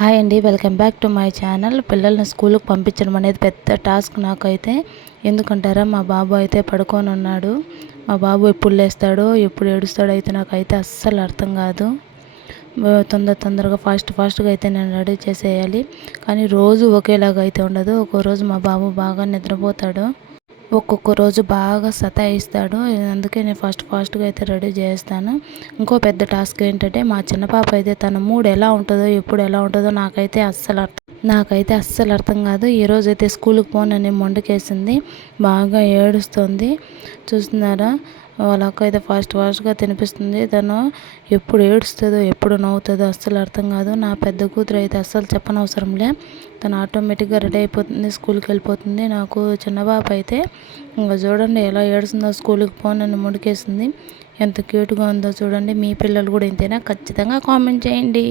Hi అండి, welcome back to my channel. పిల్లల్ని స్కూల్కి పంపించడం అనేది పెద్ద టాస్క్ నాకైతే. ఎందుకంటారా, మా బాబు అయితే పడుకొని ఉన్నాడు. మా బాబు ఎప్పుడు లేస్తాడో ఎప్పుడు ఏడుస్తాడో అయితే నాకైతే అస్సలు అర్థం కాదు. తొందరగా ఫాస్ట్గా అయితే నేను రెడీ చేసేయాలి. కానీ రోజు ఒకేలాగా అయితే ఉండదు. ఒక్కో రోజు మా బాబు బాగా నిద్రపోతాడు, ఒక్కొక్క రోజు బాగా సతాయిస్తాడు. అందుకే నేను ఫాస్ట్గా అయితే రెడీ చేస్తాను. ఇంకో పెద్ద టాస్క్ ఏంటంటే, మా చిన్న పాప అయితే తన మూడ్ ఎలా ఉంటుందో ఎప్పుడు ఎలా ఉంటుందో నాకైతే అస్సలు అర్థం కాదు. ఈరోజు అయితే స్కూల్కి పోనని మొండకేసింది, బాగా ఏడుస్తుంది. చూస్తున్నారా, వాళ్ళ అక్క అయితే ఫాస్ట్గా తినిపిస్తుంది. తను ఎప్పుడు ఏడుస్తుందో ఎప్పుడు నవ్వుతుందో అస్సలు అర్థం కాదు. నా పెద్ద కూతురు అయితే అస్సలు చెప్పనవసరంలే, తను ఆటోమేటిక్గా రెడీ అయిపోతుంది, స్కూల్కి వెళ్ళిపోతుంది. నాకు చిన్న పాప అయితే ఇంకా చూడండి ఎలా ఏడుస్తుందో, స్కూల్కి పోనని మొండికేసింది. ఎంత క్యూట్గా ఉందో చూడండి. మీ పిల్లలు కూడా ఇంతేనా? ఖచ్చితంగా కామెంట్ చేయండి.